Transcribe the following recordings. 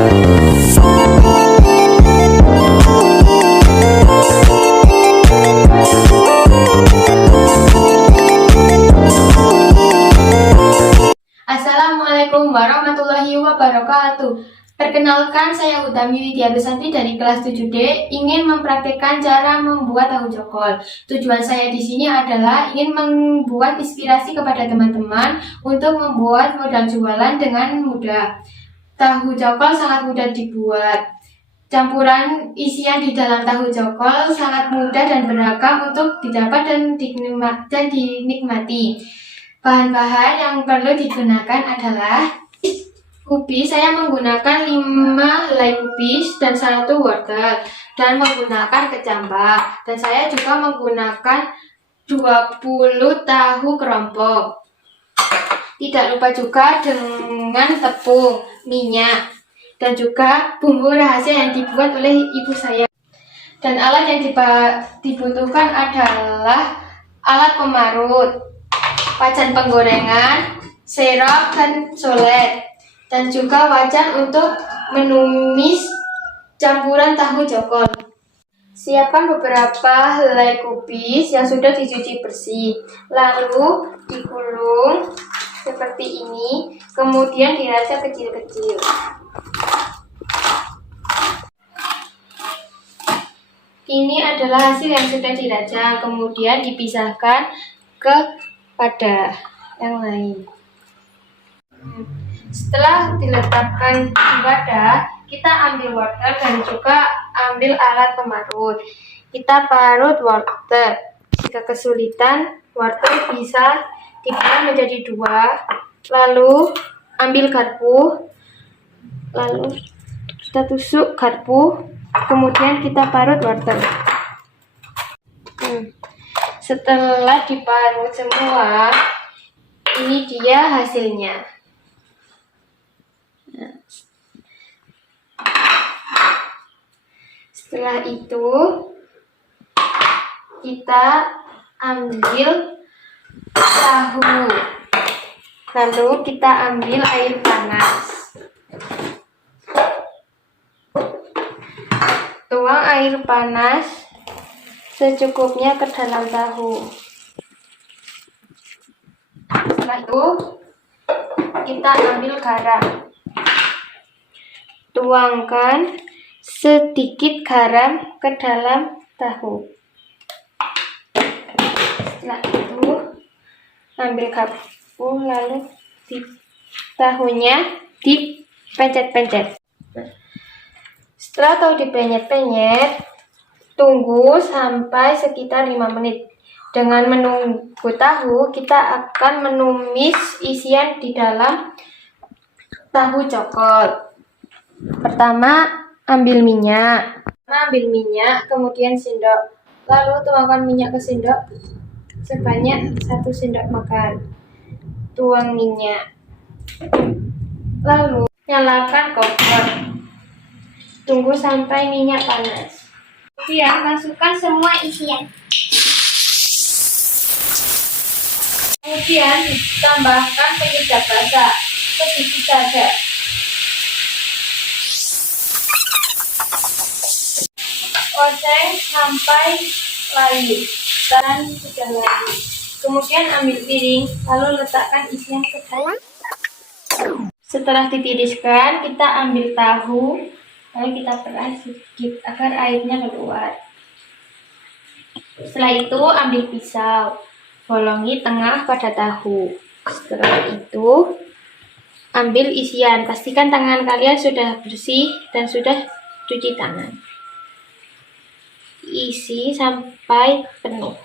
Assalamualaikum warahmatullahi wabarakatuh. Perkenalkan, saya Utami Widya Besanti dari kelas 7D ingin mempraktikkan cara membuat tahu cokol. Tujuan saya di sini adalah ingin membuat inspirasi kepada teman-teman untuk membuat modal jualan dengan mudah. Tahu cokol sangat mudah dibuat. Campuran isian di dalam tahu cokol sangat mudah dan beragam untuk didapat dan dinikmati. Bahan-bahan yang perlu digunakan adalah kubis. Saya menggunakan 5 helai kubis dan 1 wortel dan menggunakan kecambah. Dan saya juga menggunakan 20 tahu kerompok. Tidak lupa juga dengan tepung, minyak, dan juga bumbu rahasia yang dibuat oleh ibu saya. Dan alat yang dibutuhkan adalah alat pemarut, wajan penggorengan, serok dan solet, dan juga wajan untuk menumis campuran tahu cokol. Siapkan beberapa helai kubis yang sudah dicuci bersih, lalu digulung seperti ini, kemudian diracak kecil-kecil. Ini adalah hasil yang sudah diracak, kemudian dipisahkan kepada yang lain. Setelah diletakkan di wadah, kita ambil wortel dan juga ambil alat pemarut. Kita parut wortel. Jika kesulitan, wortel bisa dibelah menjadi 2. Lalu ambil garpu, lalu kita tusuk garpu, kemudian kita parut wortel. Setelah diparut semua, ini dia hasilnya. Setelah itu kita ambil tahu, lalu kita ambil air panas. Tuang air panas secukupnya ke dalam tahu. Setelah itu kita ambil garam. Tuangkan sedikit garam ke dalam tahu. Setelah itu ambil garpu, lalu tahunya dipencet-pencet. Setelah tahu dipenyet-penyet, tunggu sampai sekitar 5 menit. Dengan menunggu tahu, kita akan menumis isian di dalam tahu cokol. Pertama, ambil minyak, kemudian sendok. Lalu tuangkan minyak ke sendok sebanyak 1 sendok makan. Tuang minyak. Lalu nyalakan kompor. Tunggu sampai minyak panas. Kemudian masukkan semua isian. Kemudian ditambahkan penyedap rasa sedikit saja. Oseng sampai layu dan sudah layu. Kemudian ambil piring, lalu letakkan isian ke dalam. Setelah ditiriskan, kita ambil tahu, lalu kita peras sedikit agar airnya keluar. Setelah itu ambil pisau, bolongi tengah pada tahu. Setelah itu ambil isian, pastikan tangan kalian sudah bersih dan sudah cuci tangan. Isi sampai penuh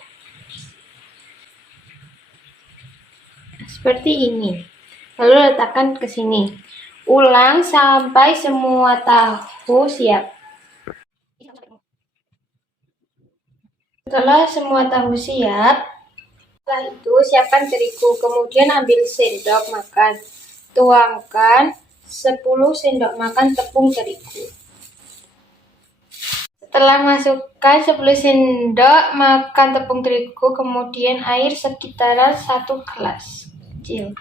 seperti ini, lalu letakkan ke sini. Ulang sampai semua tahu siap. Setelah semua tahu siap, setelah itu siapkan terigu, kemudian ambil sendok makan, tuangkan 10 sendok makan tepung terigu. Setelah masukkan 10 sendok makan tepung terigu, kemudian air sekitaran 1 gelas kecil.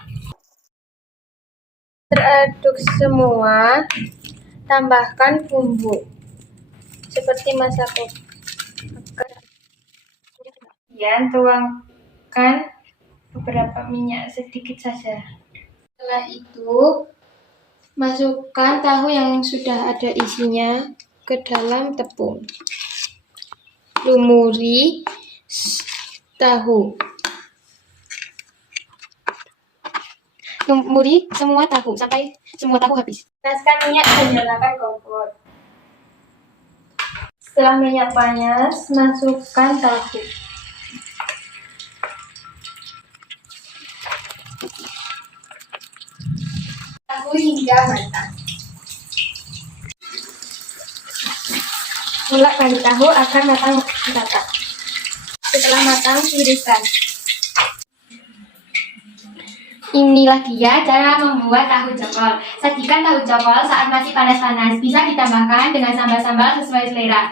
Teraduk semua, Tambahkan bumbu seperti masak kopi. Kemudian tuangkan beberapa minyak sedikit saja. Setelah itu, masukkan tahu yang sudah ada isinya ke dalam tepung. Lumuri tahu. Lumuri semua tahu sampai semua tahu habis. Panaskan minyak dan nyalakan kompor. Setelah minyak panas, masukkan tahu. Tahu hingga matang. Ulek-alik tahu agar matang merata. Setelah matang, tiriskan. Inilah dia cara membuat tahu cokol. Sajikan tahu cokol saat masih panas-panas. Bisa ditambahkan dengan sambal-sambal sesuai selera.